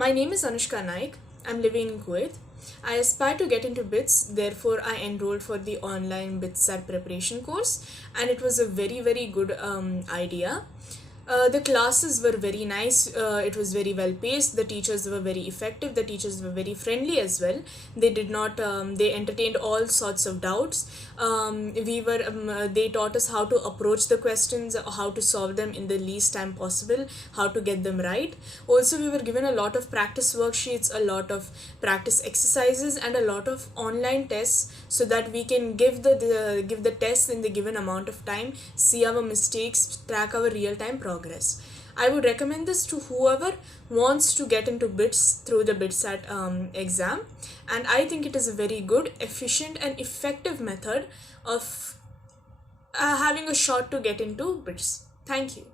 My name is Anushka Naik. I'm living in Kuwait. I aspire to get into BITS, therefore I enrolled for the online BITSAT preparation course, and it was a very good idea. The classes were very nice. It was very well paced. The teachers were very effective. The teachers were very friendly as well. They did not. They entertained all sorts of doubts. They taught us how to approach the questions, how to solve them in the least time possible, how to get them right. Also, we were given a lot of practice worksheets, a lot of practice exercises, and a lot of online tests, so that we can give the tests in the given amount of time, see our mistakes, track our real time progress. I would recommend this to whoever wants to get into BITS through the BITSAT exam, and I think it is a very good, efficient, and effective method of having a shot to get into BITS. Thank you.